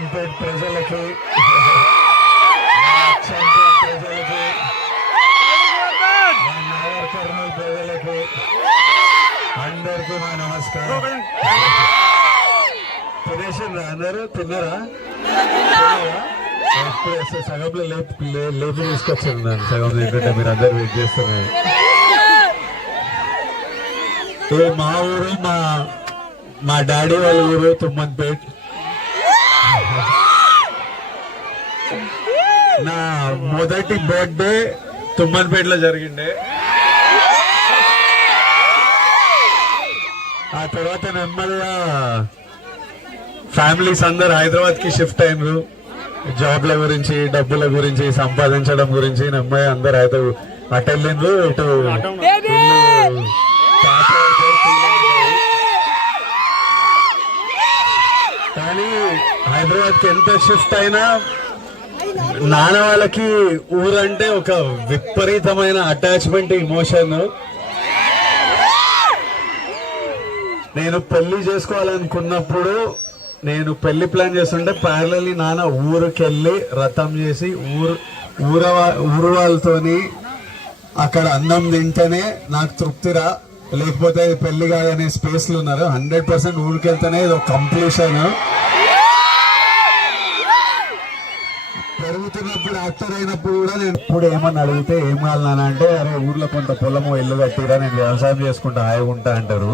తుమ్మన్పేట్ ప్రజలకి, ప్రజలకి, నాగర్ కర్నూలు ప్రజలకి అందరికీ మా నమస్కారం. తినేసిండ్రా అందరూ? తిన్నారా? ఇప్పుడు సగంలో లేపు తీసుకొచ్చాను నన్ను, సగం ఏంటంటే మీరు అందరు వెయిట్ చేస్తున్నారు. మా ఊరు మా డాడీ వాళ్ళ ఊరు తుమ్మన్పేట్. నా మొదటి బర్త్డే తుమ్మన్పేటలో జరిగిండే. ఆ తర్వాత నెమ్మదిగా ఫ్యామిలీస్ అందరు హైదరాబాద్ కి షిఫ్ట్ అయినరు. జాబ్ల గురించి, డబ్బుల గురించి, సంపాదించడం గురించి నెమ్మది అందరు అయితే అటు వెళ్ళిండ్రు. ఇటు కానీ హైదరాబాద్ కి ఎంత షిఫ్ట్ అయినా నాన్న వాళ్ళకి ఊరంటే ఒక విపరీతమైన అటాచ్మెంట్, ఇమోషన్. నేను పెళ్లి చేసుకోవాలనుకున్నప్పుడు, నేను పెళ్లి ప్లాన్ చేస్తుంటే ప్యారలీ నాన్న ఊరికెళ్ళి రథం చేసి ఊరు వాళ్ళతోని అక్కడ అన్నం తింటేనే నాకు తృప్తిరా, లేకపోతే పెళ్లి కాదనే స్పేస్లు ఉన్నారు. 100% ఊరికెళ్తేనే ఇది ఒక కంప్లీషన్. పెరుగుతున్నప్పుడు యాక్టర్ అయినప్పుడు కూడా నేను ఇప్పుడు ఏమన్నా అడిగితే ఏం కావాలన్నా అంటే, అరే ఊర్లో కొంత పొలము ఇల్లు కట్టిరా, నేను వ్యవసాయం చేసుకుంటా హాయిగా ఉంటా అంటారు.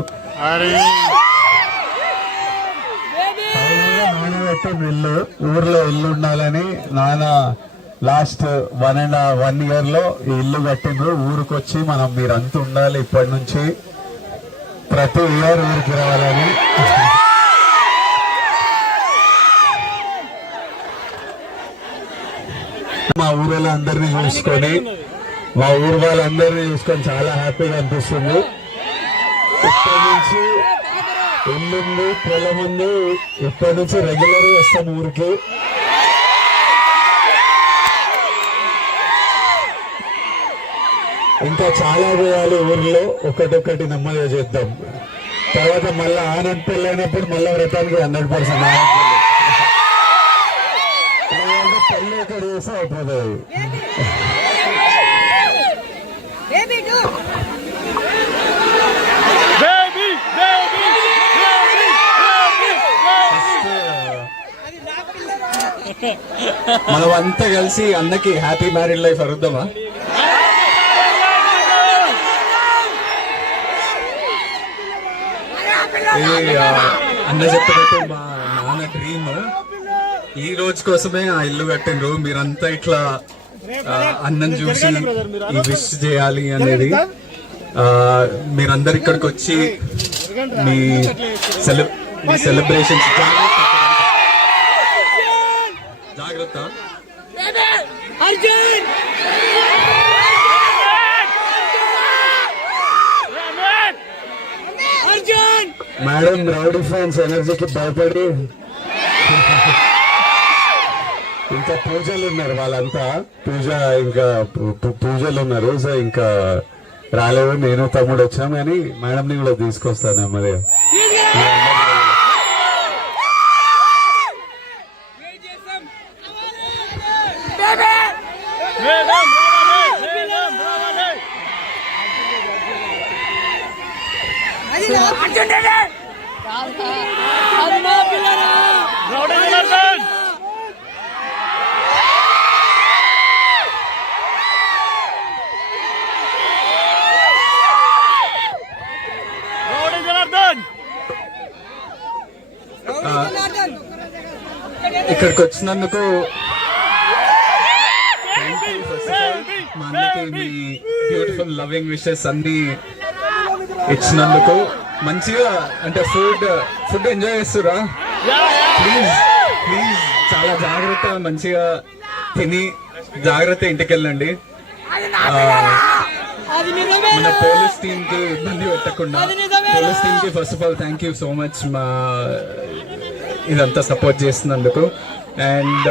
నాన్న కట్టిన ఇల్లు, ఊర్లో ఇల్లు ఉండాలని నాన్న లాస్ట్ 1.5 year లో ఈ ఇల్లు కట్టిండ్రు. ఊరికి వచ్చి మనం మీరంతా ఉండాలి, ఇప్పటి నుంచి ప్రతి ఇయర్ ఊరికి రావాలని. మా ఊరిలో అందరినీ చూసుకొని, మా ఊరు వాళ్ళందరినీ చూసుకొని చాలా హ్యాపీగా అనిపిస్తుంది. ఇప్పటి నుంచి ఇల్లుంది, పొలం ఉంది, ఇప్పటి నుంచి రెగ్యులర్ వస్తాం ఊరికి. ఇంకా చాలా చేయాలి ఊర్లో, ఒకటొక్కటి నెమ్మదిగా చేద్దాం. తర్వాత మళ్ళీ ఆనంద్ పెళ్ళి అయినప్పుడు మళ్ళీ వ్రతానికి 100% పెళ్ళి ఇక్కడ చేస్తే అయిపోతుంది. మనం అంతా కలిసి అన్నకి హ్యాపీ మ్యారీడ్ లైఫ్ అరుద్దామా? అన్న చెప్పినట్టు మా నాన్న డ్రీమ్ ఈ రోజు కోసమే ఆ ఇల్లు కట్టిండ్రు. మీరంతా ఇట్లా అన్నం చూసి ఈ విష్ చేయాలి అనేది. మీరందరు ఇక్కడికి వచ్చి మీ సెలబ్రేషన్స్ జాగ్రత్త. మేడం రౌడీ ఫ్యాన్స్ ఎనర్జీకి భయపడి ఇంకా పూజలు ఉన్నారు, వాళ్ళంతా పూజలు ఉన్నారు. సో ఇంకా రాలేవు, నేను తమ్ముడు వచ్చాం. కానీ మేడంని కూడా తీసుకొస్తాను నెమ్మది. ఇక్కడికి వచ్చినందుకు మా అన్నకి మీ బ్యూటిఫుల్ లవింగ్ విషెస్ అన్ని ఇచ్చినందుకు. మంచిగా అంటే ఫుడ్ ఎంజాయ్ చేస్తురా? ప్లీజ్ చాలా జాగ్రత్త, మంచిగా తిని జాగ్రత్త ఇంటికి వెళ్ళండి. మన పోలీస్ టీమ్ కి ఇబ్బంది పెట్టకుండా, పోలీస్ టీమ్ కి first of all thank you so much మా ఇదంతా సపోర్ట్ చేస్తున్నందుకు. అండ్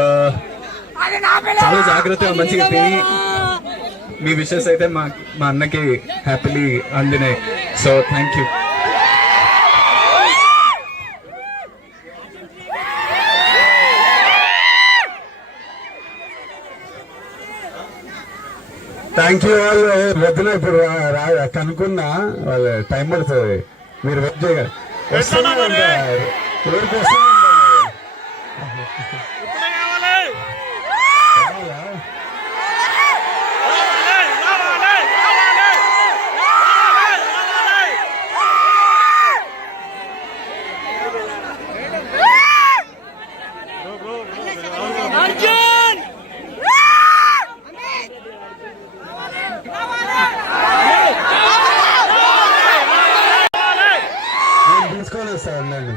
చాలా జాగ్రత్తగా మంచిగా తిని మీ విషెస్ అయితే మా అన్నకి హ్యాపీలీ అందినాయి. So thank you. Thank you వాళ్ళు వద్దున ఇప్పుడు కనుక్కున్నా వాళ్ళ టైం పడుతుంది మీరు వెయిట్ చేయగలరు ఊరికి తీసుకొని వస్తా ఉండండి.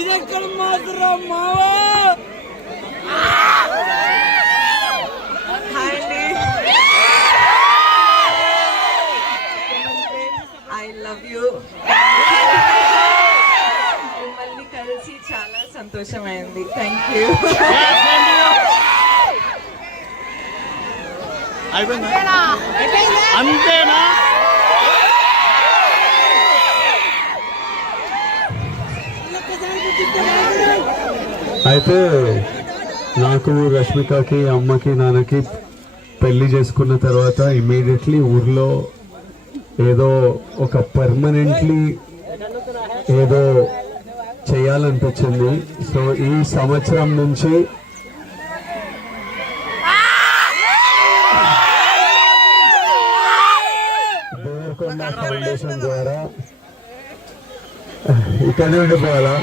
ఇదెక్కడ మాత్రం మావా ఐ లవ్ యూ. మిమ్మల్ని కలిసి చాలా సంతోషమైంది. Thank you. అంతేనా? అయితే నాకు రష్మికకి అమ్మకి నాన్నకి పెళ్లి చేసుకున్న తర్వాత ఇమీడియట్లీ ఊర్లో ఏదో ఒక పర్మనెంట్లీ ఏదో చేయాలనిపించింది. సో ఈ సంవత్సరం నుంచి దేవరకొండ ఫౌండేషన్ ద్వారా ఇక్కడే ఉండిపోవాలా.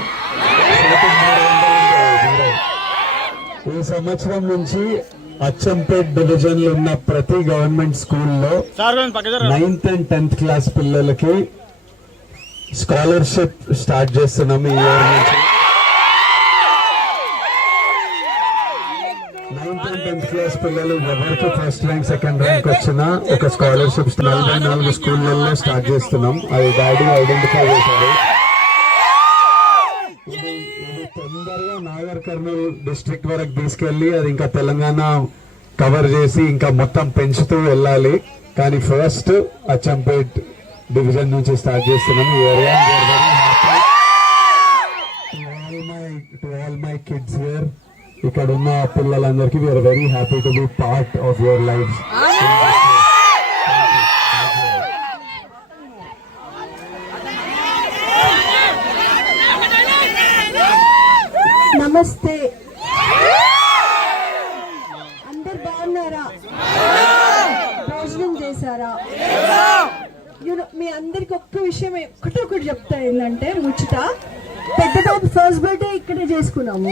ఈ సంవత్సరం నుంచి అచ్చంపేట్ డివిజన్ లో ఉన్న ప్రతి గవర్నమెంట్ స్కూల్లో 9th and 10th క్లాస్ పిల్లలకి స్కాలర్షిప్ స్టార్ట్ చేస్తున్నాం ఈ ఇయర్ నుంచి. 9th and 10th క్లాస్ పిల్లలు ఎవరికి ఫస్ట్ ర్యాంక్ సెకండ్ ర్యాంక్ వచ్చినా ఒక స్కాలర్షిప్ 44 స్కూళ్ళల్లో స్టార్ట్ చేస్తున్నాం. అది డాడీ ఐడెంటిఫై చేశారు. ఇది తొందరగా నాగర్ కర్నూలు డిస్ట్రిక్ట్ వరకు తీసుకెళ్లి అది ఇంకా తెలంగాణ కవర్ చేసి ఇంకా మొత్తం పెంచుతూ వెళ్ళాలి. కానీ ఫస్ట్ అచ్చంపేట్ డివిజన్ నుంచి స్టార్ట్ చేస్తున్నాం ఈ area. To all my kids here, ఇక్కడ ఉన్న పిల్లలందరికీ we are very happy to be part of your life. నమస్తే, అందరు బాగున్నారా? భోజనం చేశారా? మీ అందరికి ఒక్క విషయం ఒకటి చెప్తా ఏంటంటే ముచ్చట, పెద్ద బాబు ఫస్ట్ బర్త్డే ఇక్కడే చేసుకున్నాము.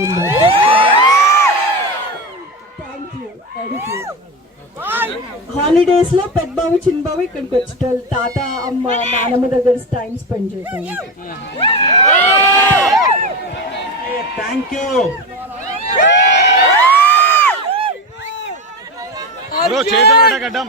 Thank you. హాలిడేస్ లో పెద్ద బాబు చిన్న బాబు ఇక్కడికి వచ్చేటోళ్ళు, తాత అమ్మ నానమ్మ దగ్గర టైం స్పెండ్ చేయడానికి. Thank you. చేతులు పెట్టగడ్డం.